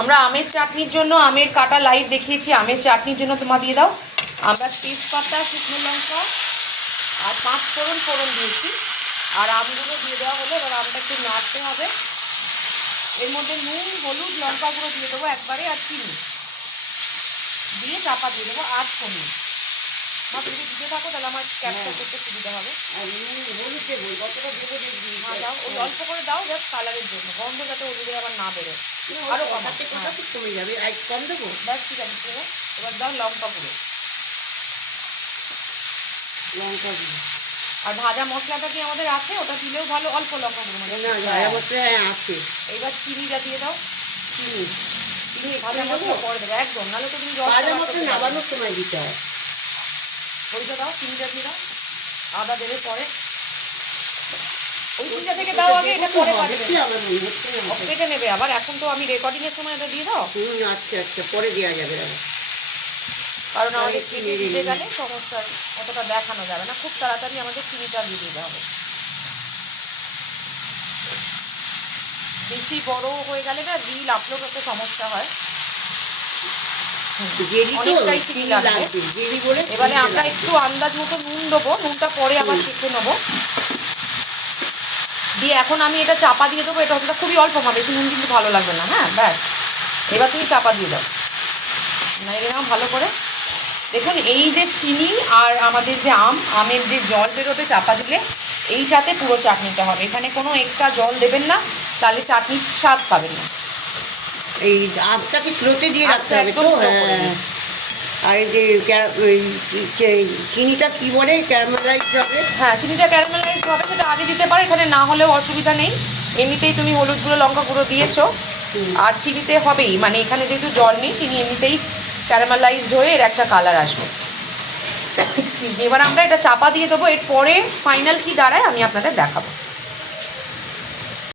আমরা আমের চাটনির জন্য আমের কাটা লাইভ দেখিয়েছি, আমের চাটনির জন্য তোমার দিয়ে দাও। আমরা তেজপাতা, শুকনো লঙ্কা আর 5 ফোড়ন দিয়েছি, আর আমগুলো দিয়ে দেওয়া হলো। এবার আমটা একটু নাড়তে হবে। এর মধ্যে নুন, হলুদ, লঙ্কা গুঁড়ো দিয়ে দেবো একবারে, আর চিনি দিয়ে চাপা দিয়ে দেবো 8 মিনিট। মা তুমি দিতে থাকো, তাহলে আমার ক্যাপচার করতে সুবিধা হবে। আর হলুদ দেবো, কতটা দেবো দেখবি। হ্যাঁ দাও, ওই অল্প করে দাও, জাস্ট কালারের জন্য, গন্ধ যাতে হলুদের আবার না বেরোয়। আরও কমাতে কমে যাবে, আর কম দেবো। ব্যাস ঠিক আছে, এবার দাও লঙ্কা গুঁড়ো। লঙ্কা গুঁড়ো আর ভাজা মশলাটা কি আমাদের আছে, ওটা দিলেও ভালো, অল্প লঙ্কা গুঁড়ো মানে। না, ভাজা মশলা আছে। এবার চিনিটা দিয়ে দাও। চিনি ভাজা মশলা পরে দেবে একদম, নাহলে তো তুমি ভাজা মশলা নামানোর সময় দিতে হয়। ওইটা দাও, চিনিটা দিয়ে দাও। আদা দেবে পরে, ওই চিনিটা থেকে দাও আগে, এটা পরে পাঠাবে, কেটে নেবে আবার। এখন তো আমি রেকর্ডিংয়ের সময় এটা দিয়ে দাও। আচ্ছা আচ্ছা, পরে দেওয়া যাবে। কারণ আমাদের চিনি দিতে গেলে সমস্যা, অতটা দেখানো যাবে না, খুব তাড়াতাড়ি আমাদের চিনিটা দিয়ে দিতে হবে। বেশি বড় হয়ে গেলে না রিল আপলোড করতে সমস্যা হয়, অনেকটাই চিনি লাগবে। এবারে আমরা একটু আন্দাজ মতো নুন দেবো, নুনটা পরে আবার চেখে নেবো। দিয়ে এখন আমি এটা চাপা দিয়ে দেবো। এটা হচ্ছে খুবই অল্প, বেশি নুন কিন্তু ভালো লাগবে না। হ্যাঁ ব্যাস, এবার তুমি চাপা দিয়ে দাও, নাড়িয়ে নাও ভালো করে। দেখুন এই যে চিনি আর আমাদের যে আমের যে জল বেরোবে চাপা দিলে, এইটাতে পুরো চাটনিটা হবে। এখানে কোনো এক্সট্রা জল দেবেন না, তাহলে চাটনির স্বাদ পাবেন না। এই আমটাকে স্লোতে দিয়ে রাখতে হবে তো। আর এই যে চিনিটা কি বলে, ক্যারামেলাইজ হবে। হ্যাঁ, চিনিটা ক্যারামেলাইজ হবে, সেটা আগে দিতে পারে, এখানে না হলেও অসুবিধা নেই। এমনিতেই তুমি হলুদ গুঁড়ো, লঙ্কা গুঁড়ো দিয়েছো, আর চিনিতে হবেই, মানে এখানে যেহেতু জল নেই, চিনি এমনিতেই ক্যারামেলাইজড হয়ে এর একটা কালার আসবে। এবার আমরা এটা চাপা দিয়ে দেবো। এরপরে ফাইনাল কি দাঁড়ায় আমি আপনাদের দেখাবো।